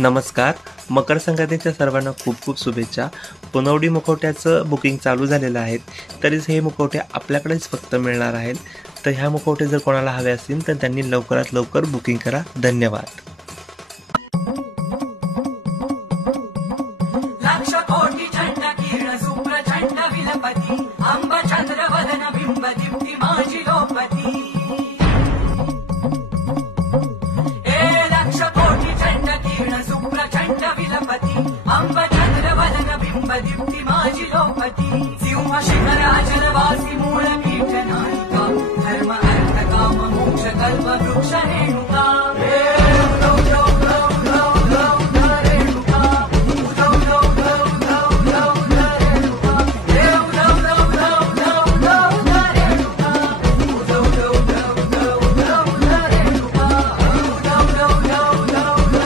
नमस्कार. मकर संक्रांतीच्या सर्वांना खूप खूप शुभेच्छा. पुनवडी मुखवट्याचं बुकिंग चालू झालेलं आहे. तरीच हे मुखवटे आपल्याकडेच फक्त मिळणार आहेत. तर ह्या मुखवटे जर कोणाला हवे असतील तर त्यांनी लवकरात लवकर बुकिंग करा. धन्यवाद. लक्ष कोटी चंड किरण सुप्रचंड विलपती अंब चंद्र वदन बिंब दीप्ती माझी लोपती. लक्ष कोटी चंड किरण सुप्रचंड विलपती अंब चंद्र वदन बिंब दीप्ती माझी लोपती. सिंह शिखराचल वासी मूळ